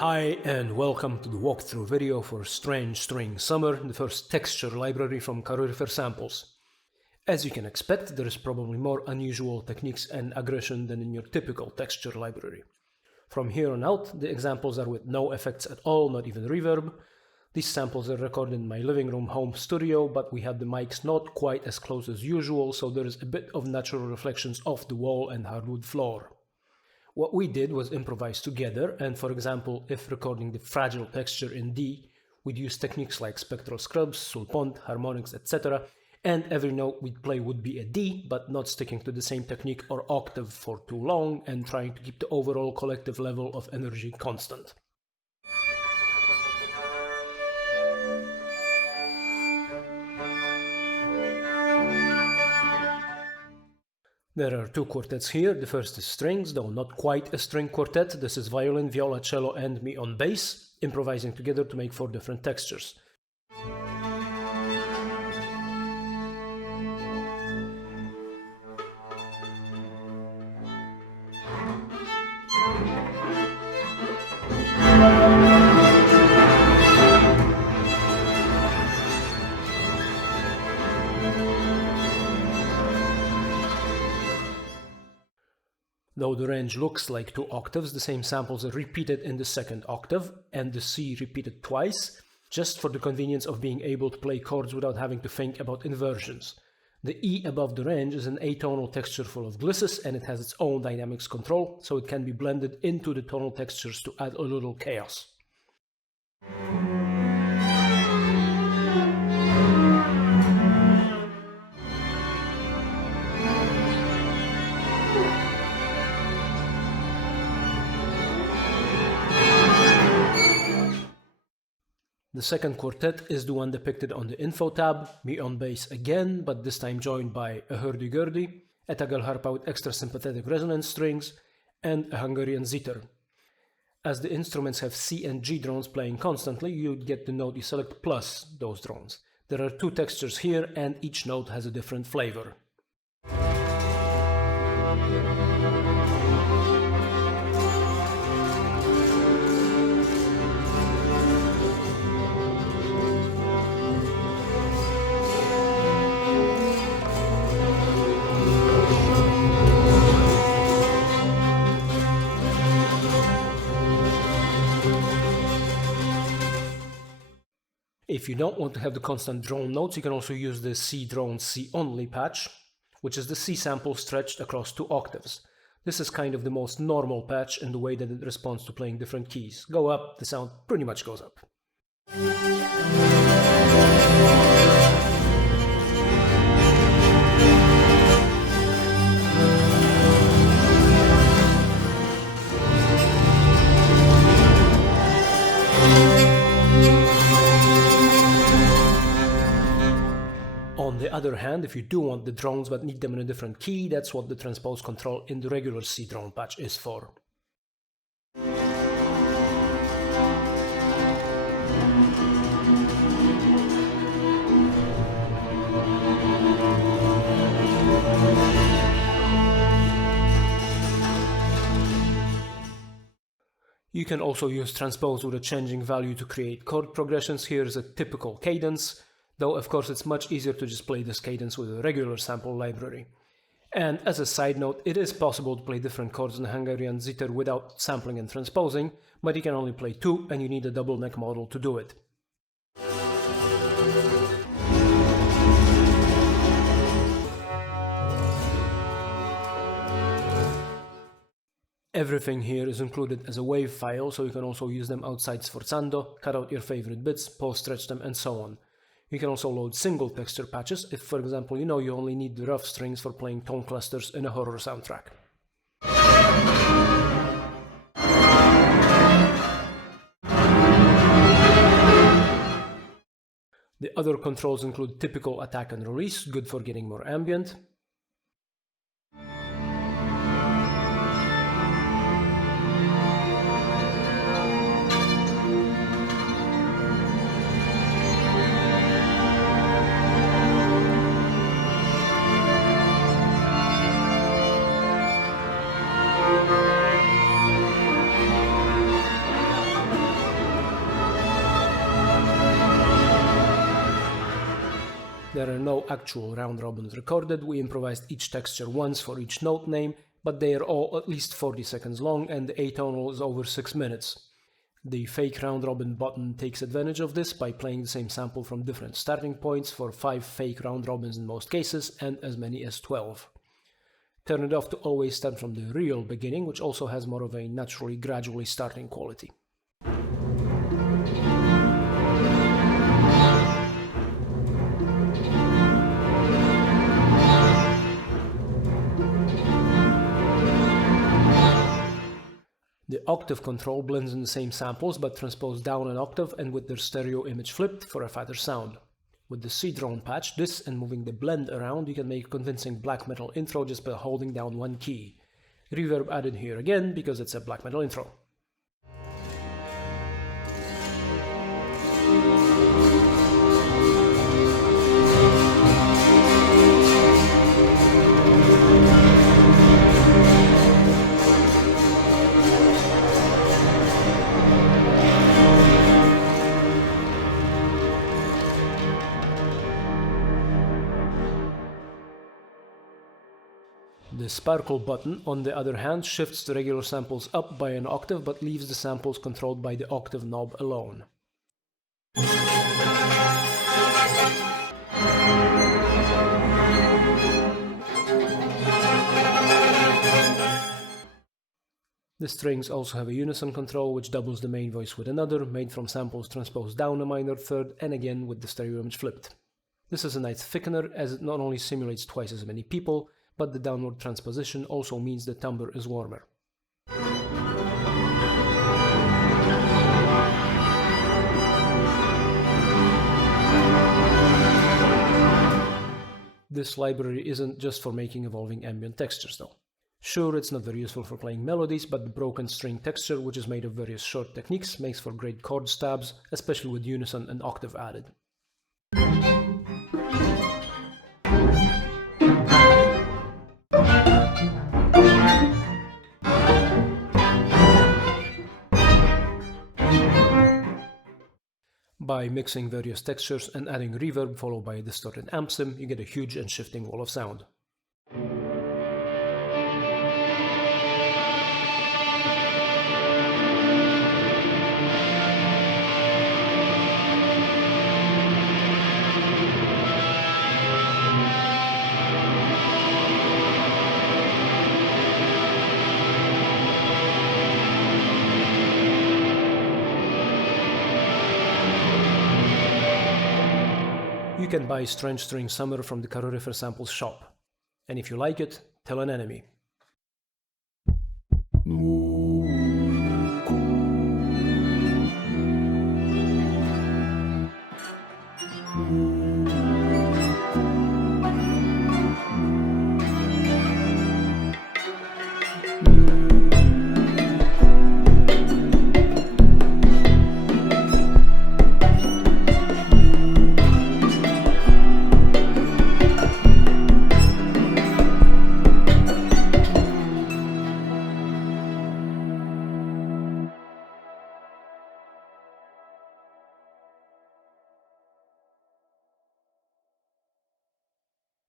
Hi and welcome to the walkthrough video for Strange String Summer, the first texture library from Karoryfer Samples. As you can expect, there is probably more unusual techniques and aggression than in your typical texture library. From here on out, the examples are with no effects at all, not even reverb. These samples are recorded in my living room home studio, but we had the mics not quite as close as usual, so there is a bit of natural reflections off the wall and hardwood floor. What we did was improvise together, and for example, if recording the fragile texture in D, we'd use techniques like spectral scrubs, sulpont, harmonics, etc., and every note we'd play would be a D, but not sticking to the same technique or octave for too long, and trying to keep the overall collective level of energy constant. There are two quartets here. The first is strings, though not quite a string quartet. This is violin, viola, cello, and me on bass, improvising together to make 4 different textures. Though the range looks like 2 octaves, the same samples are repeated in the second octave, and the C repeated twice, just for the convenience of being able to play chords without having to think about inversions. The E above the range is an atonal texture full of glisses, and it has its own dynamics control, so it can be blended into the tonal textures to add a little chaos. The second quartet is the one depicted on the info tab, me on bass again, but this time joined by a hurdy-gurdy, a tagelharpa with extra sympathetic resonance strings, and a Hungarian zither. As the instruments have C and G drones playing constantly, you'd get the note you select plus those drones. There are 2 textures here, and each note has a different flavor. If you don't want to have the constant drone notes, you can also use the C drone C only patch, which is the C sample stretched across 2 octaves. This is kind of the most normal patch in the way that it responds to playing different keys. Go up, the sound pretty much goes up. On the other hand, if you do want the drones but need them in a different key, that's what the transpose control in the regular C drone patch is for. You can also use transpose with a changing value to create chord progressions. Here is a typical cadence, though of course it's much easier to just play this cadence with a regular sample library. And as a side note, it is possible to play different chords in the Hungarian zither without sampling and transposing, but you can only play 2 and you need a double neck model to do it. Everything here is included as a WAV file, so you can also use them outside Sforzando, cut out your favorite bits, post-stretch them, and so on. You can also load single texture patches if, for example, you only need the rough strings for playing tone clusters in a horror soundtrack. The other controls include typical attack and release, good for getting more ambient. There are no actual round robins recorded, we improvised each texture once for each note name, but they are all at least 40 seconds long and the atonal is over 6 minutes. The fake round robin button takes advantage of this by playing the same sample from different starting points for 5 fake round robins in most cases and as many as 12. Turn it off to always start from the real beginning, which also has more of a naturally gradually starting quality. The octave control blends in the same samples but transposed down an octave and with their stereo image flipped for a fatter sound. With the C drone patch, this and moving the blend around, you can make a convincing black metal intro just by holding down one key. Reverb added here again because it's a black metal intro. The sparkle button, on the other hand, shifts the regular samples up by an octave but leaves the samples controlled by the octave knob alone. The strings also have a unison control which doubles the main voice with another, made from samples transposed down a minor third and again with the stereo image flipped. This is a nice thickener as it not only simulates twice as many people, but the downward transposition also means the timbre is warmer. This library isn't just for making evolving ambient textures though. Sure, it's not very useful for playing melodies, but the broken string texture, which is made of various short techniques, makes for great chord stabs, especially with unison and octave added. By mixing various textures and adding reverb followed by a distorted amp sim, you get a huge and shifting wall of sound. You can buy Strange String Summer from the Karoryfer Samples shop. And if you like it, tell an enemy.